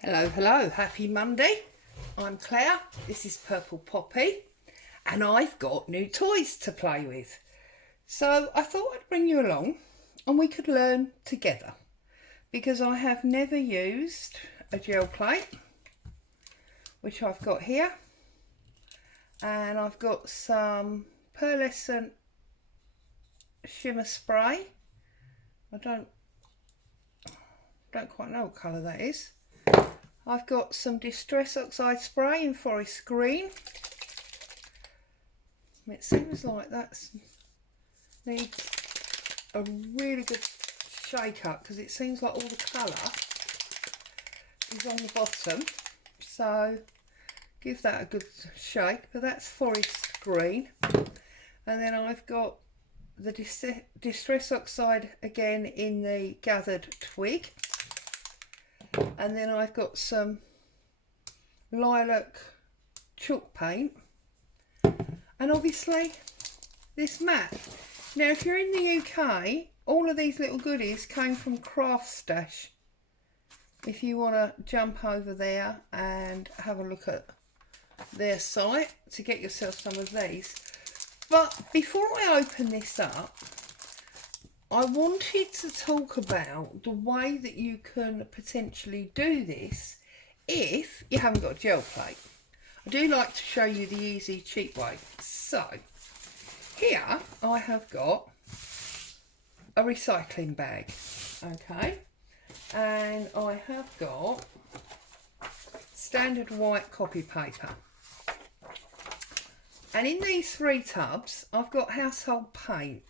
Hello, hello, happy Monday. I'm Claire, this is Purple Poppy, and I've got new toys to play with. So I thought I'd bring you along and we could learn together because I have never used a gel plate, which I've got here, and I've got some pearlescent shimmer spray. I don't quite know what colour that is. I've got some Distress Oxide spray in forest green. It seems like that needs a really good shake up because it seems like all the colour is on the bottom. So give that a good shake, but that's forest green. And then I've got the Distress Oxide again in the gathered twig. And then I've got some lilac chalk paint, and obviously this mat. Now if you're in the UK, all of these little goodies came from Craft Stash. If you want to jump over there and have a look at their site to get yourself some of these. But before I open this up, I wanted to talk about the way that you can potentially do this if you haven't got a gel plate. I do like to show you the easy, cheap way. So, here I have got a recycling bag, okay? And I have got standard white copy paper. And in these three tubs, I've got household paint.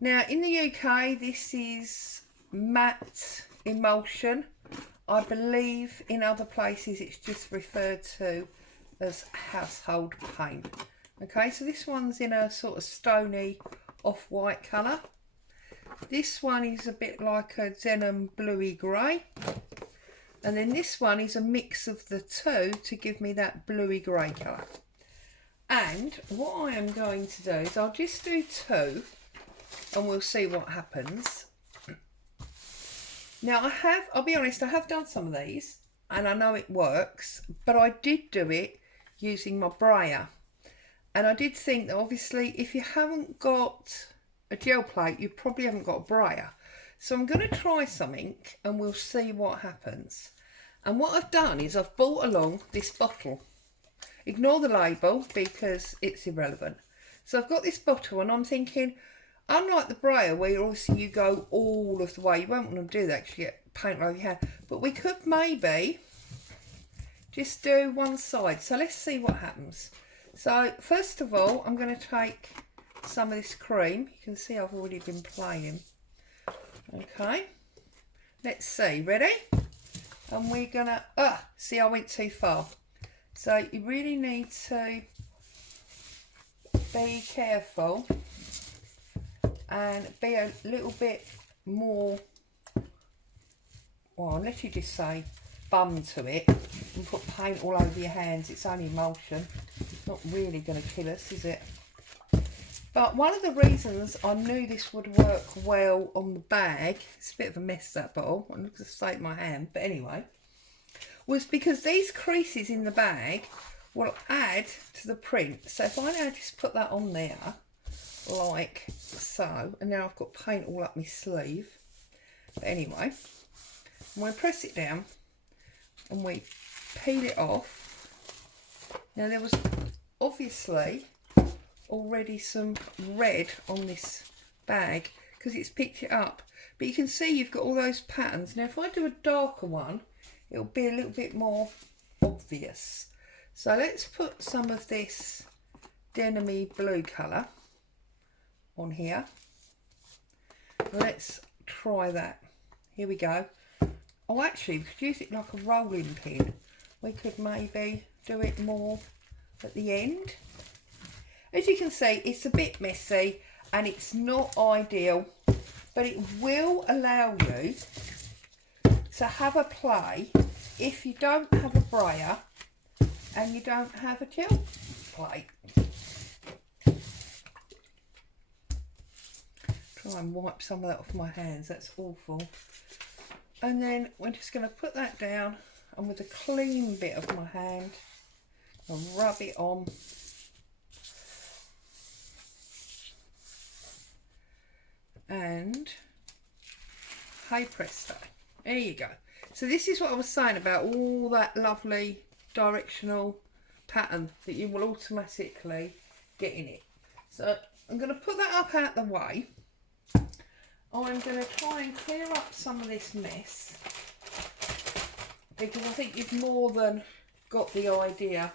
Now in the UK this is matte emulsion. I believe in other places it's just referred to as household paint. Okay, so this one's in a sort of stony off-white colour. This one is a bit like a denim bluey grey. And then this one is a mix of the two to give me that bluey grey colour. And what I am going to do is I'll just do two and we'll see what happens. Now I'll be honest, I have done some of these and I know it works, but I did do it using my brayer. And I did think that obviously if you haven't got a gel plate, you probably haven't got a brayer. So I'm going to try something and we'll see what happens. And what I've done is I've brought along this bottle. Ignore the label because it's irrelevant. So I've got this bottle and I'm thinking, unlike the brayer where obviously you go all of the way, you won't want to do that because you get paint all over your hand, but we could maybe just do one side. So let's see what happens. So first of all, I'm going to take some of this cream. You can see I've already been playing. Okay, let's see, ready? And we're gonna, see I went too far. So you really need to be careful and be a little bit more, well, unless you just say bum to it and put paint all over your hands. It's only emulsion. It's not really going to kill us, is it? But one of the reasons I knew this would work well on the bag, it's a bit of a mess that bottle, I'm going to save my hand, but anyway, was because these creases in the bag will add to the print. So if I now just put that on there, like so, and now I've got paint all up my sleeve. But anyway, I'm going to press it down and we peel it off. Now there was obviously already some red on this bag because it's picked it up, but you can see you've got all those patterns. Now if I do a darker one, it'll be a little bit more obvious. So let's put some of this denim-y blue colour on here. Let's try that. Here we go. Oh, actually we could use it like a rolling pin. We could maybe do it more at the end. As you can see, it's a bit messy and it's not ideal, but it will allow you to have a play if you don't have a brayer and you don't have a gel plate. Try and wipe some of that off my hands, that's awful. And then we're just going to put that down, and with a clean bit of my hand, I'll rub it on. And hey presto, there you go. So this is what I was saying about all that lovely directional pattern that you will automatically get in it. So I'm going to put that up out the way. I'm going to try and clear up some of this mess, because I think you've more than got the idea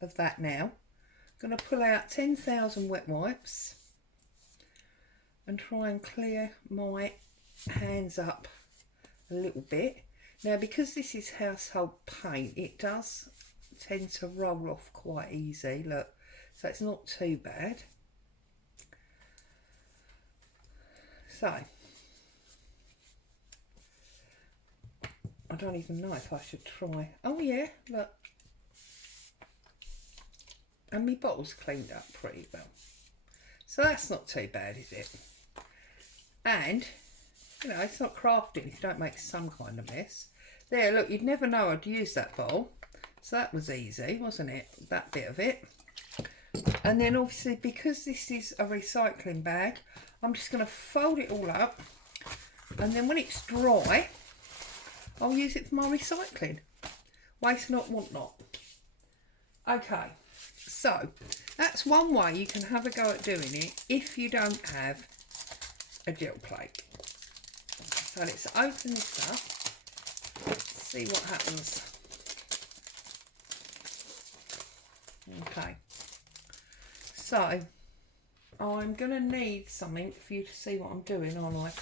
of that now. I'm going to pull out 10,000 wet wipes and try and clear my hands up a little bit. Now, because this is household paint, it does tend to roll off quite easy, look, so it's not too bad. So I don't even know if I should try. Oh yeah, look, and my bottle's cleaned up pretty well, so that's not too bad, is it? And you know, it's not crafting if you don't make some kind of mess. There, look, you'd never know I'd use that bowl, so that was easy, wasn't it, that bit of it. And then obviously, because this is a recycling bag, I'm just going to fold it all up, and then when it's dry, I'll use it for my recycling. Waste not, want not. Okay, so that's one way you can have a go at doing it if you don't have a gel plate. So let's open this up, see what happens. Okay, so I'm going to need something for you to see what I'm doing, aren't I?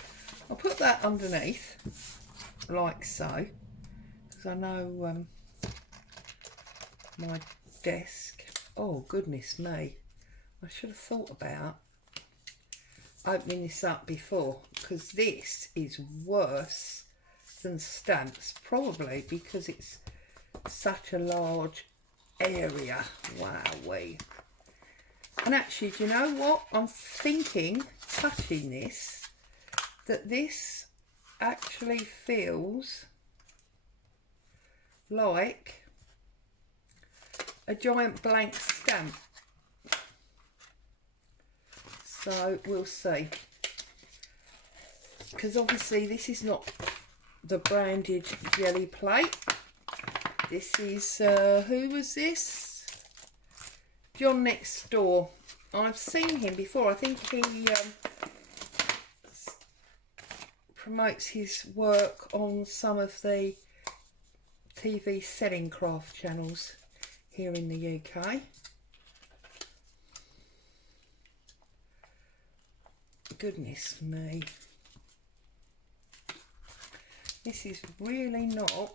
I'll put that underneath, like so, because I know my desk. Oh, goodness me. I should have thought about opening this up before, because this is worse than stamps, probably because it's such a large area. Wowee. And actually, do you know what? I'm thinking, touching this, that this actually feels like a giant blank stamp. So we'll see. Because obviously this is not the branded Gelli plate. This is, who was this? John next door. I've seen him before. I think he promotes his work on some of the TV selling craft channels here in the UK. Goodness me. This is really not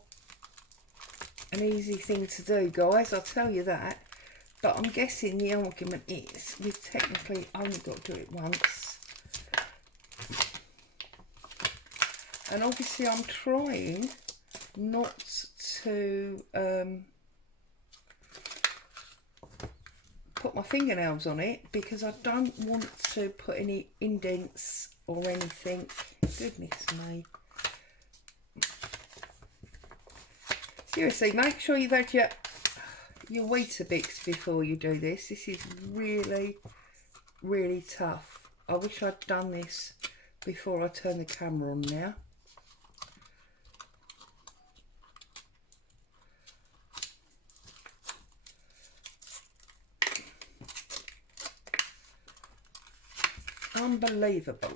an easy thing to do, guys, I'll tell you that. But I'm guessing the argument is we've technically only got to do it once. And obviously I'm trying not to put my fingernails on it, because I don't want to put any indents or anything. Goodness me. Seriously, make sure you've had your Weetabix before you do this. This is really, really tough. I wish I'd done this before I turn the camera on now. Unbelievable.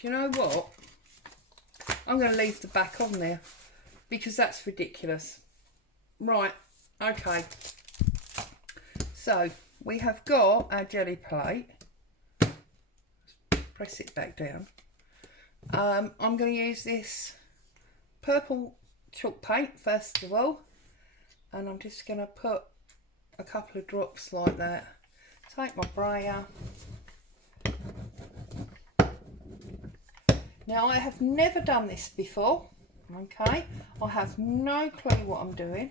Do you know what? I'm going to leave the back on there because that's ridiculous. Right, okay. So we have got our Gelli plate. Press it back down. I'm going to use this purple chalk paint first of all, and I'm just going to put a couple of drops like that. Take my brayer. Now I have never done this before, okay? I have no clue what I'm doing.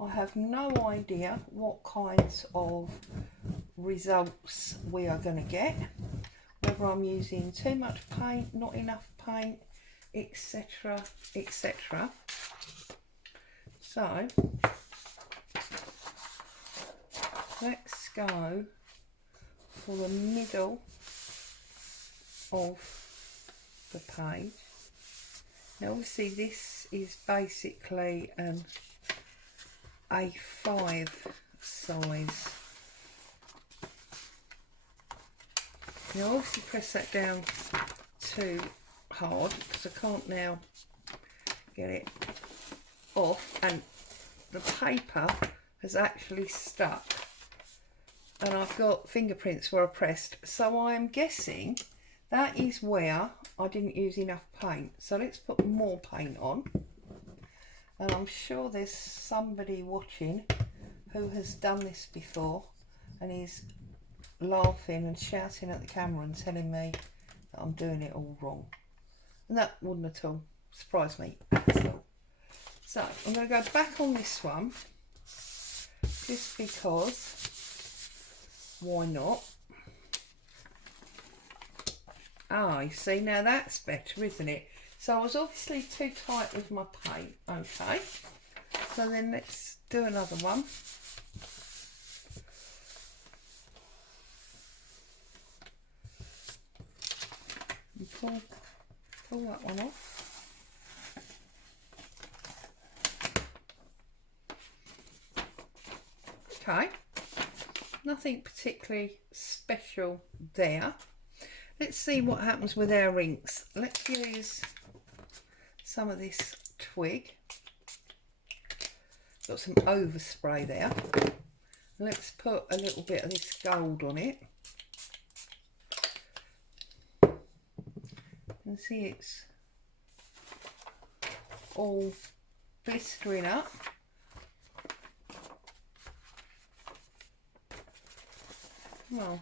I have no idea what kinds of results we are going to get. Whether whether I'm using too much paint, not enough paint, etc, etc. So let's go for the middle of the page. Now obviously this is basically an A5 size. Now obviously press that down too hard because I can't now get it off, and the paper has actually stuck and I've got fingerprints where I pressed, so I'm guessing that is where I didn't use enough paint. So let's put more paint on, and I'm sure there's somebody watching who has done this before and is laughing and shouting at the camera and telling me that I'm doing it all wrong, and that wouldn't at all surprise me at all. So I'm going to go back on this one just because, why not? Ah, you see, now that's better, isn't it? So I was obviously too tight with my paint. Okay, so then let's do another one. And pull that one off. Okay, nothing particularly special there. Let's see what happens with our inks. Let's use some of this twig. Got some overspray there. Let's put a little bit of this gold on it. And see, it's all blistering up. Well,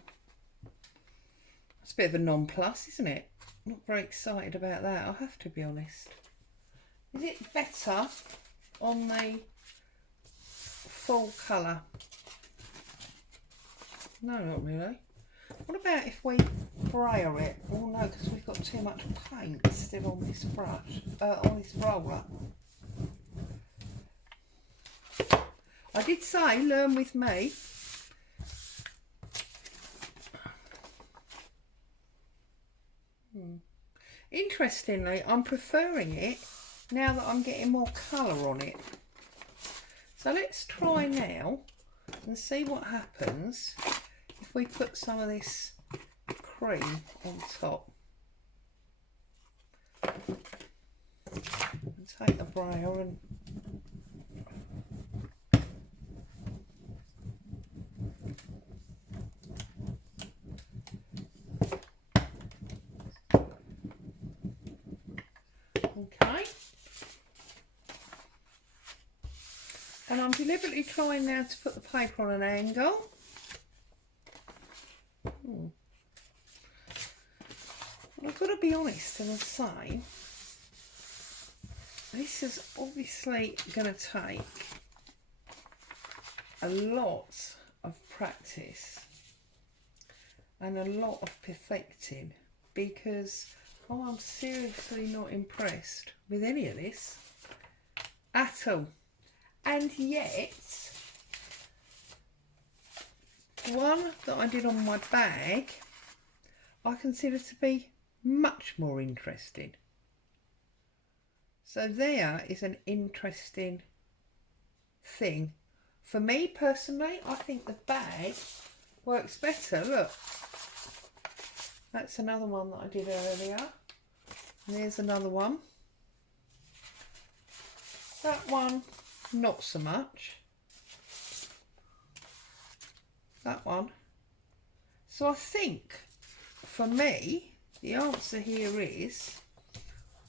it's a bit of a non-plus, isn't it? Not very excited about that, I have to be honest. Is it better on the full colour? No, not really. What about if we brayer it? Oh no, because we've got too much paint still on this brush, on this roller. I did say learn with me. Interestingly, I'm preferring it now that I'm getting more colour on it. So let's try now and see what happens if we put some of this cream on top. And take the brayer and okay. And I'm deliberately trying now to put the paper on an angle. I've got to be honest and say, this is obviously going to take a lot of practice and a lot of perfecting, because I'm seriously not impressed with any of this at all. And yet, the one that I did on my bag, I consider to be much more interesting. So there is an interesting thing. For me personally, I think the bag works better. Look, that's another one that I did earlier. And there's another one. That one, not so much. That one. So I think, for me, the answer here is,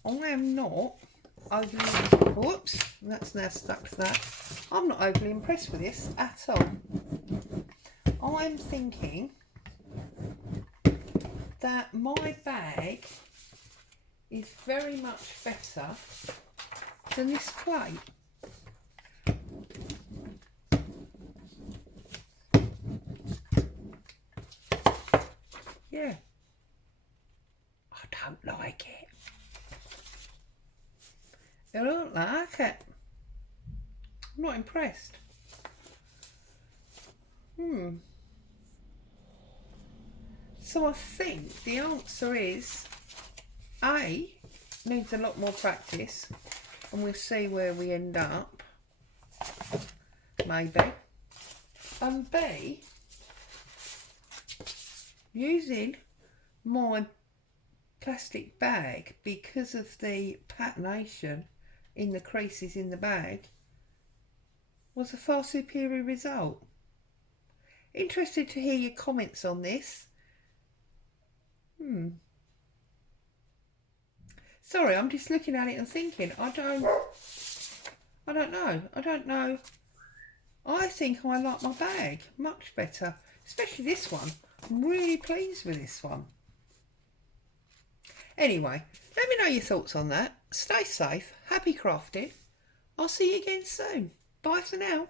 I am not overly, whoops, that's now stuck to that. I'm not overly impressed with this at all. I'm thinking that my bag is very much better than this plate. Yeah. don't like it. I don't like it. I'm not impressed. So I think the answer is A, needs a lot more practice, and we'll see where we end up, maybe. And B, using my plastic bag, because of the patination in the creases in the bag, was a far superior result. Interested to hear your comments on this. Sorry, I'm just looking at it and thinking, I don't know. I think I like my bag much better, especially this one. I'm really pleased with this one. Anyway, let me know your thoughts on that. Stay safe, happy crafting. I'll see you again soon. Bye for now.